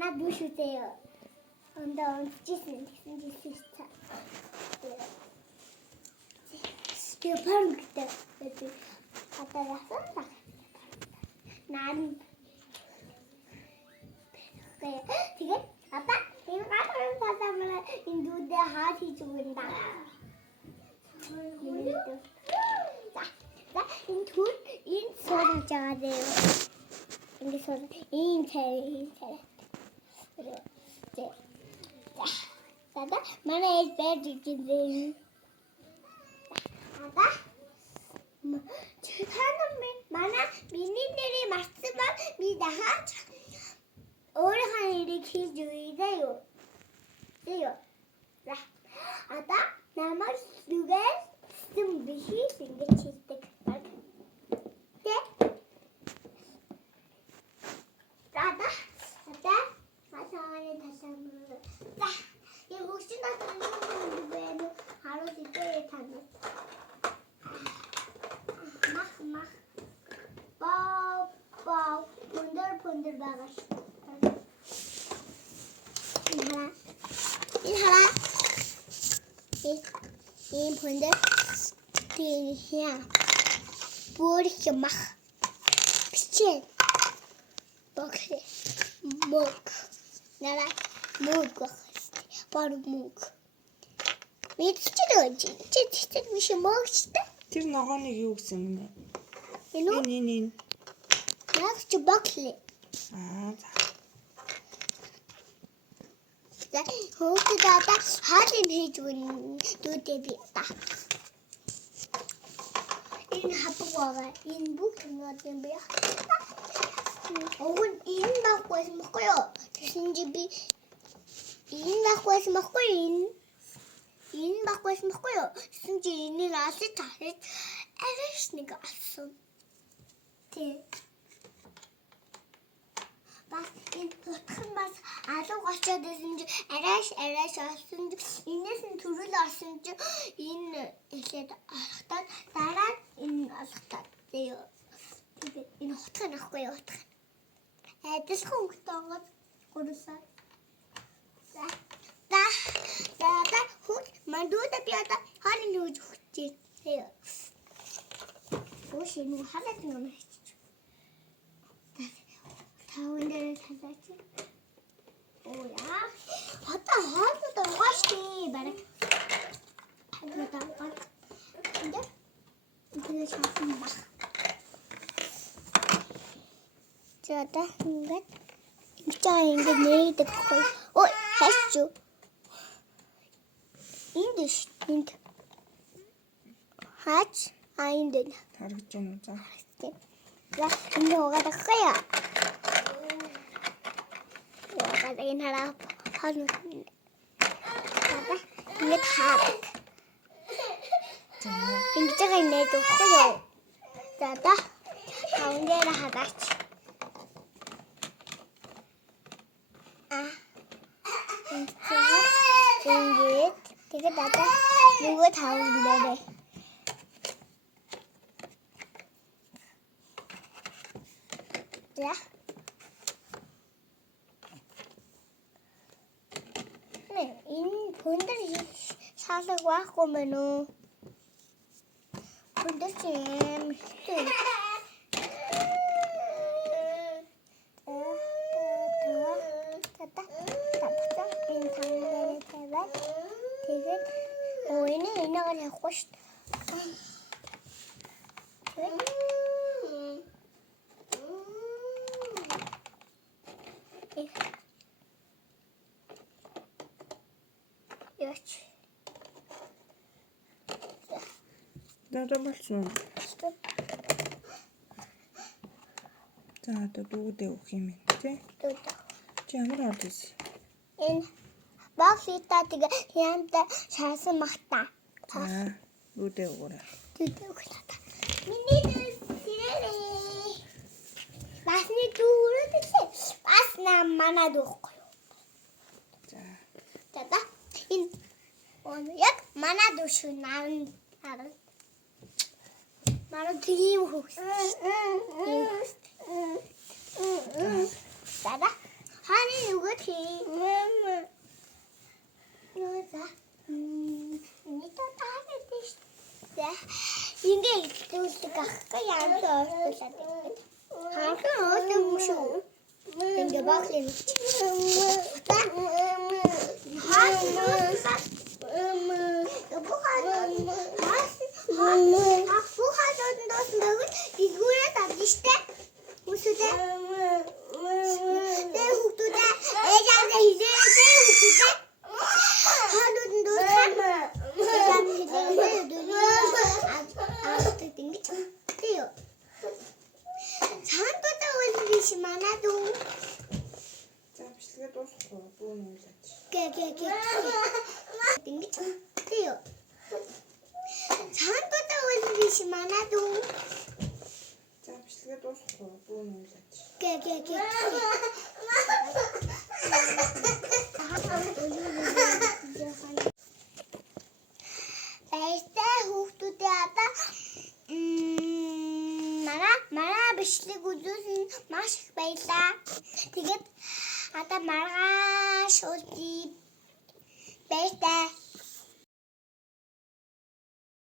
만화 누시세요. 근데 언제는 진짜. 내가 바로 그때 아빠가 쏜다. 난 그래. 지금 아빠 이거 가서 사람을 인도에 하지 준다. 자, 인 소리 잡아요. 인기 소리 인 그리고 이제 자, 만화에 빼주긴데. 아가 사람이 만화 미니들이 말씀만 미다하 오래한 일이 기주이세요. 아가 나만 누가 준비시 생겼을 때 아가 마상에 다시 한번 이 혹시나 들리는 누구에는 바로 뒤에 타는 막 뽀뽀 본들 막았어. 이 본들 그냥 머리가 막 피치 먹 나라 먹고 바로 먹 미치지 미치 먹시다. Тэр ногооны юу гэсэн юм бэ? Энэ. Наас чи бокли. За. Хүүхдүүд хаалын хийж өгнө дүүтэй би та. Энэ хапаг байгаа. Энэ бүх юмнууд юм бэ? Огон энэ баггүйс мөхгүй юу? Тэгсэн чи би энэ баггүйс мөхгүй юу? Энэ баггүйс мөхгүй юу? Тэгсэн чи энийг алж тарих арайш нэг алсан. Тэг. Бас энэ тутхан бас алуу гочоод байсан чи арайш олсон чи энэс нь төрөл олсон чи энэ эхлээд алхтаад дараа энэ алхтаад тэгээ энэ утхан ахгүй утхан адилхан хөнгөтэй онгод гурвсаа за хүн мандууд би одоо хааны нүүж өгчээ тэгээ өөш энэ халаад юм хийчих таун дээр салаач 오야 왔다 하고도 맛있지 말해 하고도 근데 이거 잡힌다 저다 이거 진짜 이게 내일 듣고 했죠 인드 하츠 아인드 Харагдаж байна уу? За. 야 근데 오가다 커요 энэ хараа хаана ингэ таа. Ингэж байгаа юм нээд өгөхгүй юу? За таван дээр хадаач. Ингэж тэгээд одоо нөгөө таван дээр. За энэ өндөр шалгах байхгүй мэн үү? Өндөр юм хэвчээ. Энэ тангаараа тавиад тэгээд энэгээр явахгүй шүү дээ. Яач. Даа болсон. За одоо дүүдээ өгөх юм тий. Дүүдээ. Чи ямар орд ийс? Энэ боксита тэгээ янта шаасан махта. За дүүдээ өгөөрэй. Дүүдээ өгөх. Миний дүүрээ. Басны дүүрээ бас намана дүүхгүй. За. Энэ яг манай дүүш наран Манай тийм хөөс. Дада Хааны нөгөө тийм. Юу за? Нитэ таагаад тийш. Ингээ илүүлдэг ахгүй янз ойртуулаад байдаг. Ханхан өөдөг юм шүү. Ингээ баклын. Манадуу. За бичлэгээ дуусахгүй бүү нүүлээд. Гэ. Ингэж тийё. Цаантуудаа үйл биш манадуу. За бичлэгээ дуусахгүй бүү нүүлээд. Гэ. Баяртай хүүхдүүдээ одоо мараа бичлэг үзүүлсэн маш их баярлаа. Тэгээд одоо маргааш үзье. Баяртай.